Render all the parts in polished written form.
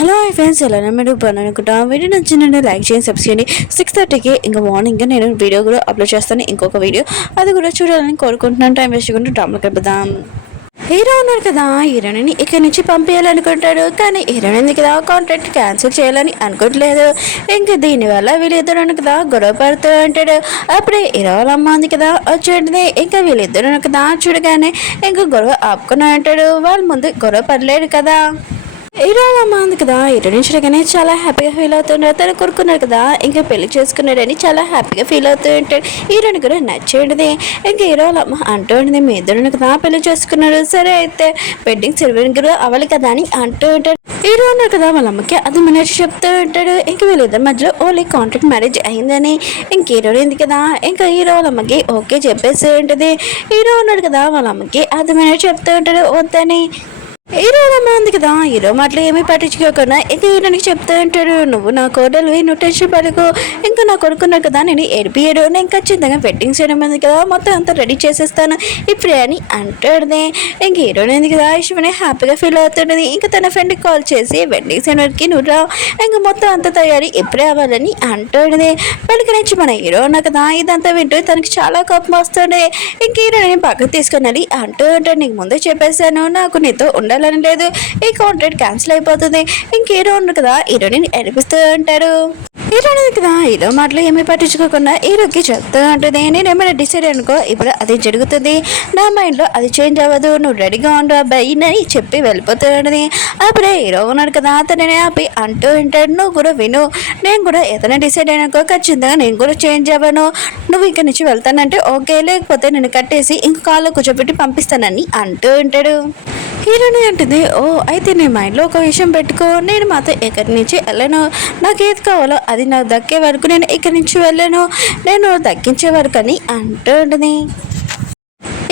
Hello friends, ఎలా మీరు అనుకుంటా వీడియో నచ్చిందండి లైక్ చేయండి, సబ్స్క్రైబ్ చేయండి. 6:30కి ఇంకా మార్నింగ్ నేను వీడియో కూడా అప్లోడ్ చేస్తాను. ఇంకొక వీడియో అది కూడా చూడాలని కోరుకుంటున్నాను. టైం వేస్ట్ చేసుకుంటూ డ్రామాకి వెళ్దాం. హీరో ఉన్నారు కదా, హీరోయిన్ ఇక్కడి నుంచి పంపించాలనుకుంటాడు. కానీ హీరోయిన్ కదా కాంట్రాక్ట్ క్యాన్సిల్ చేయాలని అనుకోవట్లేదు. ఇంకా దీనివల్ల వీళ్ళిద్దరు కదా గొడవ పడుతూ ఉంటాడు. అప్పుడే హీరో వాళ్ళ అమ్మ ఉంది కదా వచ్చేది. ఇంకా వీళ్ళిద్దరు కదా చూడగానే ఇంకా గొడవ ఆపుకుని ఉంటాడు. వాళ్ళ ముందు గొడవ పడలేడు కదా. హీరో అమ్మ ఉంది కదా, హీరోయిన్ చూడగానే చాలా హ్యాపీగా ఫీల్ అవుతున్నాడు. తను కొనుక్కున్నాడు కదా, ఇంకా పెళ్లి చేసుకున్నాడని చాలా హ్యాపీగా ఫీల్ అవుతూ ఉంటాడు. హీరోయిన్ కూడా నచ్చేది. ఇంకా హీరో అమ్మ అంటూ ఉంటుంది, మీ ఇద్దరు కదా పెళ్లి చేసుకున్నాడు, సరే అయితే వెడ్డింగ్ సెరమనీ కూడా అవ్వాలి కదా అని అంటూ ఉంటాడు. హీరో ఉన్నారు కదా వాళ్ళ అమ్మకి అది మనకి చెప్తూ ఉంటాడు. ఇంకా వీళ్ళిద్దరి మధ్యలో ఓన్లీ కాంట్రాక్ట్ మ్యారేజ్ అయిందని. ఇంక హీరో ఉంది కదా, ఇంకా హీరో వాళ్ళ అమ్మకి ఓకే చెప్పేసి ఉంటుంది. హీరో ఉన్నాడు కదా వాళ్ళ అమ్మకి అది మనకి చెప్తూ ఉంటాడు వద్దని. హీరో అమ్మ ఉంది కదా, హీరో మాటలు ఏమీ పట్టించుకోకుండా ఇంకా హీరోనికి చెప్తూ ఉంటాడు, నువ్వు నా కోడలు, నువ్వు టెన్షన్ పడకు, ఇంకా నా కొడుకున్నాడు కదా నేను ఏడిపియడు, నేను ఖచ్చితంగా వెడ్డింగ్ చేయడం ఉంది కదా మొత్తం అంతా రెడీ చేసేస్తాను ఇప్పుడే అని అంటాడుదే. ఇంక హీరోయిన్ ఉంది కదా ఇష్టమని హ్యాపీగా ఫీల్ అవుతుంటుంది. ఇంకా తన ఫ్రెండ్కి కాల్ చేసి వెడ్డింగ్ సెరమనీకి నువ్వు రా, ఇంకా మొత్తం అంతా తయారీ ఇప్పుడే అవ్వాలని అంటాడుదే. వెనక నుంచి మన హీరో ఉన్నా కదా ఇదంతా వింటూ తనకి చాలా కోపం వస్తుండే. ఇంక హీరోయిన్ పక్కకు తీసుకుని అంటూ ఉంటాడు, నీకు ముందే చెప్పేశాను నాకు నీతో ఉండాలి లేదు, ఈ కాంట్రాక్ట్ క్యాన్సిల్ అయిపోతుంది. ఇంక హీరో ఉన్నారు కదా హీరోని ఏడిపిస్తూ ఉంటారు. హీరోని కదా హీరో మాటలు ఏమీ పట్టించుకోకుండా హీరోకి చెప్తూ ఉంటుంది, నేను ఏమైనా డిసైడ్ అనుకో ఇప్పుడు అది జరుగుతుంది, నా మైండ్లో అది చేంజ్ అవ్వదు, నువ్వు రెడీగా ఉండు అబ్బాయి అని చెప్పి వెళ్ళిపోతూ ఉంటుంది. అప్పుడే హీరో ఉన్నాడు కదా అతనే ఆపి అంటూ ఉంటాడు, నువ్వు కూడా విను, నేను కూడా ఏదైనా డిసైడ్ అయినాకో ఖచ్చితంగా నేను కూడా చేంజ్ అవ్వను, నువ్వు ఇక్కడ నుంచి వెళ్తానంటే ఓకే, లేకపోతే నేను కట్టేసి ఇంకో కాళ్ళు కూర్చోబెట్టి పంపిస్తానని అంటూ ఉంటాడు. హీరోని అంటుంది, ఓ అయితే నీ మైండ్లో ఒక విషయం పెట్టుకో, నేను మాత్రం ఎక్కడి నుంచి వెళ్ళను, నాకు ఏది కావాలో అది నాకు దక్కే వరకు నేను ఇక్కడి నుంచి వెళ్ళను, నేను దక్కించే వరకు అని అంటూ ఉంటుంది.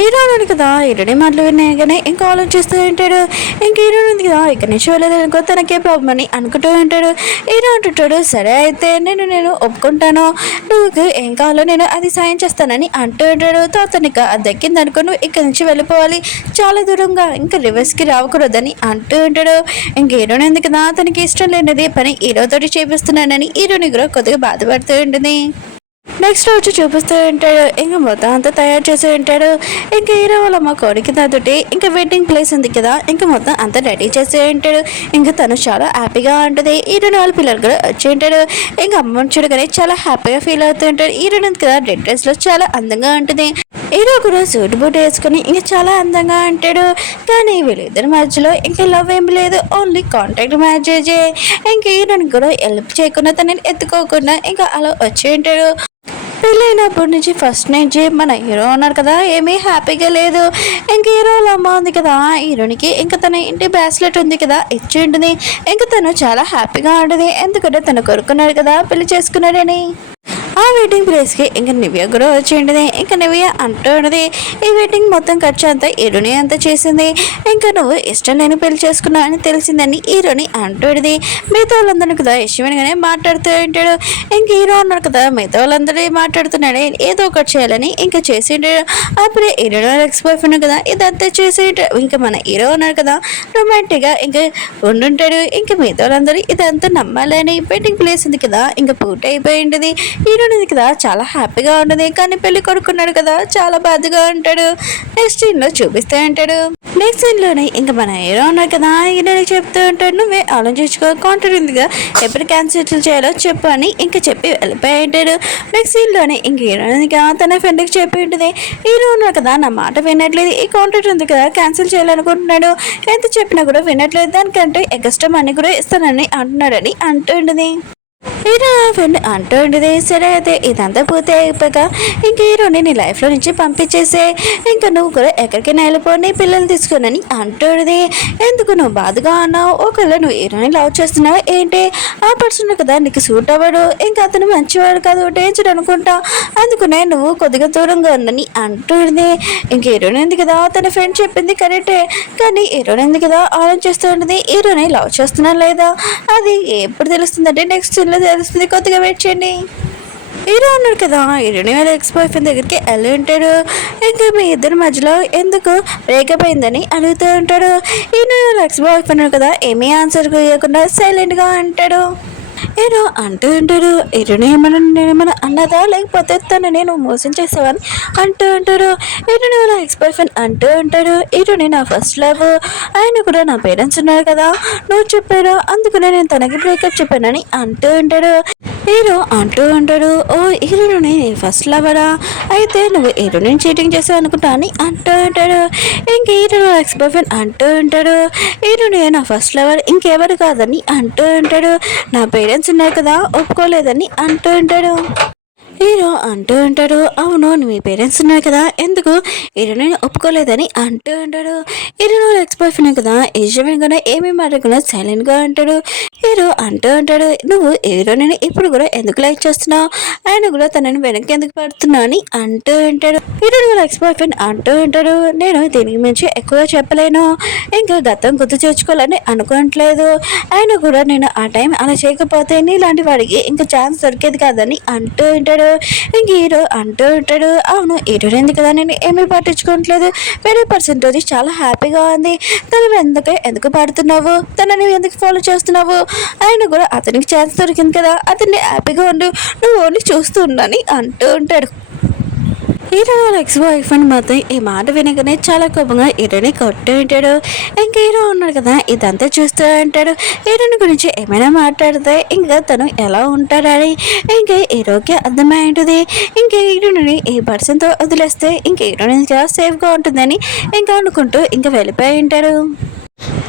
హీరోని కదా హీరోని మాటలు విన్నాయగానే ఇంకా ఆలోచిస్తూ ఉంటాడు. ఇంక హీరోని ఉంది కదా ఇక్కడి నుంచి వెళ్ళలేదనుకో తనకే ప్రాబ్లం అని అనుకుంటూ ఉంటాడు. హీరో అంటుంటాడు, సరే అయితే నేను ఒప్పుకుంటాను, నువ్వు ఏం కావాలో నేను అది సాయం చేస్తానని అంటూ ఉంటాడు. తనకి అది దక్కిందనుకో నువ్వు ఇక్కడి నుంచి వెళ్ళిపోవాలి, చాలా దూరంగా ఇంకా రివర్స్కి రావకూడదని అంటూ ఉంటాడు. ఇంక హీరోని ఉంది కదా తనకి ఇష్టం లేనిది పని హీరోతోటి చేపిస్తున్నానని హీరోని కూడా కొద్దిగా బాధపడుతూ ఉంటుంది. నెక్స్ట్ రోజు చూపిస్తూ ఉంటాడు, ఇంకా మొత్తం అంతా తయారు చేసి ఉంటాడు. ఇంకా హీరో వాళ్ళ అమ్మ కొడుకు తోటి ఇంకా వెడ్డింగ్ ప్లేస్ ఉంది కదా ఇంకా మొత్తం అంతా రెడీ చేసి ఉంటాడు. ఇంకా తను చాలా హ్యాపీగా ఉంటుంది. హీరోని వాళ్ళ పిల్లలు కూడా వచ్చి ఉంటాడు. ఇంకా అమ్మని చూడగానే చాలా హ్యాపీగా ఫీల్ అవుతూ ఉంటాడు. హీరోని కదా రెడ్ డ్రెస్లో చాలా అందంగా ఉంటుంది. హీరో కూడా సూట్ బూట్ వేసుకుని ఇంకా చాలా అందంగా ఉంటాడు. కానీ వీళ్ళిద్దరి మధ్యలో ఇంకా లవ్ ఏం లేదు, ఓన్లీ కాంటాక్ట్ మ్యారేజే. ఇంకా హీరోని కూడా హెల్ప్ చేయకుండా తనని ఎత్తుకోకుండా ఇంకా అలా వచ్చి ఉంటాడు. పెళ్ళైనప్పటి నుంచి ఫస్ట్ నుంచి మన హీరో ఉన్నారు కదా ఏమీ హ్యాపీగా లేదు. ఇంక హీరోల అమ్మ ఉంది కదా హీరోనికి ఇంకా తన ఇంటి బ్రాస్లెట్ ఉంది కదా ఇచ్చి ఉంటుంది. ఇంకా తను చాలా హ్యాపీగా ఉంటుంది, ఎందుకంటే తను కొరుకున్నాడు కదా పెళ్లి చేసుకున్నాడని. ఆ వెడ్డింగ్ ప్లేస్కి ఇంకా నివ్య కూడా వచ్చేయండి. ఇంకా నివ్య అంటూ ఉన్నది, ఈ వెడ్డింగ్ మొత్తం ఖర్చు అంతా హీరోని అంతా చేసింది, ఇంకా నువ్వు ఇష్టం లేని పెళ్లి చేసుకున్నావు అని తెలిసిందని హీరోని అంటూడిది. మిగతా వాళ్ళందరూ కదా ఇష్టమేగానే మాట్లాడుతూ ఉంటాడు. ఇంక హీరో అన్నారు కదా మిగతా వాళ్ళందరూ మాట్లాడుతున్నాడు ఏదో ఒకటి చేయాలని ఇంకా చేసి ఉంటాడు. అప్పుడే హీరో ఎక్స్ బాయ్ ఫ్రెండ్ కదా ఇదంతా చేసి ఇంకా మన హీరో ఉన్నారు కదా రొమాంటిక్గా ఇంకా ఉండుంటాడు. ఇంకా మిగతా వాళ్ళందరూ ఇదంతా నమ్మాలని వెడ్డింగ్ ప్లేస్ ఉంది కదా ఇంకా పూర్తి అయిపోయి ఉంటుంది. హీరో కదా చాలా హ్యాపీగా ఉంటుంది, కానీ పెళ్లి కొడుకున్నాడు కదా చాలా బాధగా ఉంటాడు. నెక్స్ట్ సీన్ లో చూపిస్తూ ఉంటాడు. నెక్స్ట్ సీన్ లోనే ఇంకా మన హీరో ఉన్నారు కదా హీరోకి చెప్తూ ఉంటాడు, నువ్వే ఆలోచించుకో, కాంట్రాక్ట్ ఉందిగా ఎప్పుడు క్యాన్సిల్ చేయాలో చెప్పు అని ఇంకా చెప్పి వెళ్ళిపోయి ఉంటాడు. నెక్స్ట్ సీన్ లోనే ఇంక హీరోగా తన ఫ్రెండ్కి చెప్పి ఉంటుంది, హీరో ఉన్నారు కదా నా మాట వినట్లేదు, ఈ కాంట్రాక్ట్ ఉంది కదా క్యాన్సిల్ చేయాలనుకుంటున్నాడు, ఎంత చెప్పినా కూడా వినట్లేదు, దానికంటే ఎక్స్ట్రా మనీ కూడా ఇస్తానని అంటున్నాడని అంటుంటుంది. హీరో ఫ్రెండ్ అంటూ ఉండేది, సరే అయితే ఇదంతా పూర్తి అయిపోయాక ఇంక హీరోని నీ లైఫ్లో నుంచి పంపించేసే, ఇంకా నువ్వు కూడా ఎక్కడికైనా వెళ్ళిపో నీ పిల్లలు తీసుకుని అంటూడిది. ఎందుకు నువ్వు బాధగా అన్నావు, ఒకవేళ నువ్వు హీరోని లవ్ చేస్తున్నావు ఏంటి, ఆ పర్సన్ కదా నీకు సూట్ అవ్వడు, ఇంకా అతను మంచివాడు కాదు డేంజర్ అనుకుంటా, అందుకునే నువ్వు కొద్దిగా దూరంగా ఉండని అంటూడిది. ఇంక హీరోని ఉంది కదా తన ఫ్రెండ్ చెప్పింది కరెక్టే, కానీ హీరోని ఉంది కదా ఆలోచిస్తూ ఉంటుంది, హీరోని లవ్ చేస్తున్నా లేదా అది ఎప్పుడు తెలుస్తుందంటే నెక్స్ట్ సీన్లో తెలుస్తుంది, కొద్దిగా వెయిట్ చేయండి. హీరో అన్నాడు కదా హీరోని వాళ్ళ ఎక్స్ బాయ్ ఫ్రెండ్ దగ్గరికి వెళ్ళి ఉంటాడు. ఇంకా మీ ఇద్దరి మధ్యలో ఎందుకు బ్రేకప్ అయిందని అడుగుతూ ఉంటాడు. హీరో వాళ్ళ ఎక్స్ బాయ్ ఫ్రెండ్ కదా ఏమీ ఆన్సర్ ఇవ్వకుండా సైలెంట్గా అంటాడు. ఏదో అంటూ ఉంటాడు. హీరోని నేనేమన్నా అన్నదా లేకపోతే తను నేను మోసం చేసావని అంటూ ఉంటాడు. హీరోని వాళ్ళ ఎక్స్ బాయ్ ఫ్రెండ్ అంటూ ఉంటాడు. హీరోని నా ఫస్ట్ లవ్, ఆయన కూడా నా పేరెంట్స్ ఉన్నారు కదా, నువ్వు చెప్పాడు అందుకనే నేను తనకి బ్రేకప్ చెప్పానని అంటూ ఉంటాడు. హీరో అంటూ ఉంటాడు. ఓ హీరోని ఫస్ట్ లవరా, అయితే నువ్వు హీరోని చీటింగ్ చేసావు అనుకుంటా అని అంటూ ఉంటాడు. ఇంక హీరో ఎక్స్ బాయ్ ఫ్రెండ్ అంటూ ఉంటాడు. హీరోని నా ఫస్ట్ లవర్ ఇంకెవరు కాదని అంటూ ఉంటాడు. నా పేరెంట్స్ ఉన్నారు కదా ఒప్పుకోలేదని అంటూ ఉంటాడు. హీరో అంటూ ఉంటాడు. అవును మీ పేరెంట్స్ ఉన్నారు కదా ఎందుకు హీరోని ఒప్పుకోలేదని అంటూ ఉంటాడు. హీరో ఎక్స్ బాయ్ ఫ్రెండ్ కదా ఇష్టమైన కూడా ఏమీ మాట్లాడకుండా సైలెంట్గా అంటాడు. హీరో అంటూ ఉంటాడు. నువ్వు హీరోని ఇప్పుడు కూడా ఎందుకు లైక్ చేస్తున్నావు, ఆయన కూడా తనని వెనక్కి ఎందుకు పడుతున్నావు అని అంటూ ఉంటాడు. హీరో ఎక్స్ బాయ్ ఫ్రెండ్ అంటూ ఉంటాడు. నేను దీనికి మించి ఎక్కువ చెప్పలేను, ఇంకా గతం గుర్తు చేర్చుకోవాలని అనుకోవట్లేదు, ఆయన కూడా నేను ఆ టైం అలా చేయకపోతే నీలాంటి వాడికి ఇంకా ఛాన్స్ దొరికేది కాదని అంటూ ఉంటాడు. ఇంక హీరో అంటూ ఉంటాడు. అవును హీరో ఎందుకు కదా నేను ఏమీ పట్టించుకోవట్లేదు, వేరే పర్సెంటేజ్ చాలా హ్యాపీగా ఉంది, తను ఎందుకు పాడుతున్నావు, తనని ఎందుకు ఫాలో చేస్తున్నావు, ఆయన కూడా అతనికి ఛాన్స్ దొరికింది కదా, అతన్ని హ్యాపీగా ఉండు, నువ్వు ఓన్లీ చూస్తూ ఉండని అంటూ ఉంటాడు. హీరో ఎక్స్ బాయ్ ఫ్రెండ్ మాత్రం ఈ మాట వినగానే చాలా కోపంగా హీరోని కొట్టు ఉంటాడు. ఇంకా హీరో ఉన్నాడు కదా ఇదంతా చూస్తూ ఉంటాడు. హీరోని గురించి ఏమైనా మాట్లాడితే ఇంకా తను ఎలా ఉంటాడని ఇంకా హీరోకి అర్థమై ఉంటుంది. ఇంకా హీరోని ఈ పర్సన్తో వదిలేస్తే ఇంకా హీరోని సేఫ్గా ఉంటుందని ఇంకా అనుకుంటూ ఇంకా వెళ్ళిపోయి ఉంటాడు.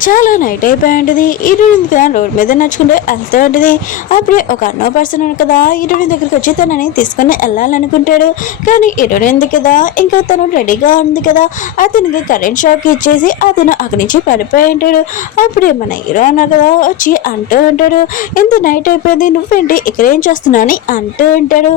చాలా నైట్ అయిపోయి ఉంటుంది. హీరోయిన్ కదా రోడ్ మీద నడుచుకుంటూ వెళ్తూ ఉంటుంది. అప్పుడే ఒక అన్నో పర్సన్ కదా హీరోయిన్ దగ్గరికి వచ్చి తనని తీసుకొని వెళ్ళాలనుకుంటాడు. కానీ హీరోయిన్ కదా ఇంకా తను రెడీగా ఉంది కదా, అతనికి కరెంట్ షాక్ ఇచ్చేసి అతను అక్కడి నుంచి పడిపోయి ఉంటాడు. అప్పుడే మన హీరో అన్నారు కదా వచ్చి అంటూ ఉంటాడు. ఎంత నైట్ అయిపోయింది నువ్వేంటి ఇక్కడ ఏం చేస్తున్నావు అని అంటూ ఉంటాడు.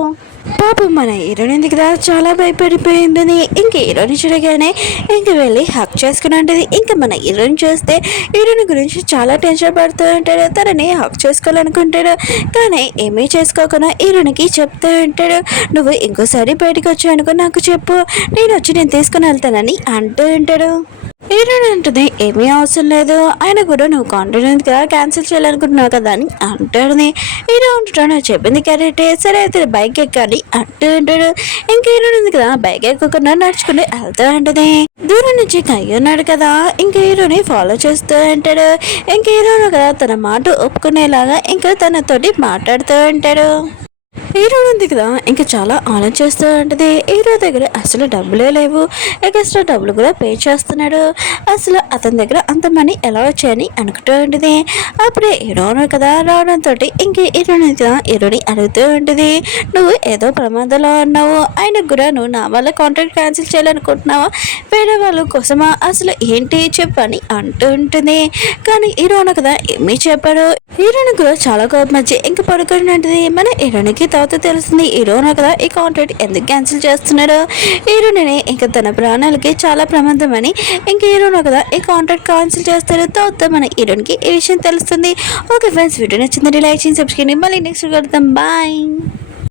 పాపం మన హీరోయిన్ కదా చాలా భయపడిపోయింది. ఇంక హీరోని చూడగానే ఇంక వెళ్ళి హక్ చేసుకుని ఉంటుంది. ఇంకా మన హీరోని చూస్తే హీరోని గురించి చాలా టెన్షన్ పడుతూ ఉంటాడు. తనని హక్ చేసుకోవాలనుకుంటాడు కానీ ఏమీ చేసుకోకుండా హీరోనికి చెప్తూ ఉంటాడు. నువ్వు ఇంకోసారి బయటకు వచ్చానుకో నాకు చెప్పు, నేను వచ్చి నేను తీసుకుని వెళ్తానని అంటూ ఉంటాడు. హీరోయిన్ అంటుంది ఏమీ అవసరం లేదు, ఆయన కూడా నువ్వు కాంటినెంట్ గా క్యాన్సిల్ చేయాలనుకుంటున్నావు కదా అని అంటాడు. హీరో అంటాడు నువ్వు చెప్పింది కరెక్టే, సరే అయితే బైక్ ఎక్కాలి అంటూ ఉంటాడు. ఇంకా హీరోయిన్ కదా బైక్ ఎక్కకుండా నడుచుకుని వెళ్తూ ఉంటుంది. దూరం నుంచి కయ్య ఉన్నాడు కదా ఇంకా హీరోని ఫాలో చేస్తూ ఉంటాడు. ఇంకా హీరోను కదా తన మాట ఒప్పుకునేలాగా ఇంకా తనతోటి మాట్లాడుతూ ఉంటాడు. హీరో ఉంది కదా ఇంకా చాలా ఆలోచిస్తూ ఉంటుంది. హీరో దగ్గర అసలు డబ్బులే లేవు, ఎక్స్ట్రా డబ్బులు కూడా పే చేస్తున్నాడు, అసలు అతని దగ్గర అంత మనీ ఎలా వచ్చాయని అనుకుంటూ ఉంటుంది. అప్పుడే హీరో కదా రావడంతో ఇంక హీరోని కదా హీరోని అడుగుతూ ఉంటుంది. నువ్వు ఏదో ప్రమాదంలో ఉన్నావు, ఆయనకు కూడా నువ్వు నా వల్ల కాంట్రాక్ట్ క్యాన్సిల్ చేయాలనుకుంటున్నావా, వేరే వాళ్ళ కోసమా, అసలు ఏంటి చెప్పని అంటూ ఉంటుంది. కానీ హీరోను కదా ఏమీ చెప్పాడు. హీరోని కూడా చాలా కోపం వచ్చి ఇంకా పడుకొని ఉంటుంది. మన హీరోనికి తర్వాత తెలుస్తుంది హీరోనా కదా ఈ కాంట్రాక్ట్ ఎందుకు క్యాన్సిల్ చేస్తున్నాడు, హీరోని ఇంకా తన ప్రాణాలకి చాలా ప్రమాదం అని ఇంకా హీరోనా కదా ఈ కాంట్రాక్ట్ క్యాన్సిల్ చేస్తారు. తర్వాత మన హీరోనికి ఈ విషయం తెలుస్తుంది. ఓకే ఫ్రెండ్స్, వీడియో నచ్చిందండి, లైక్ చేయండి, సబ్స్క్రైబ్ చేయండి. మళ్ళీ నెక్స్ట్ కలుద్దాం, బాయ్.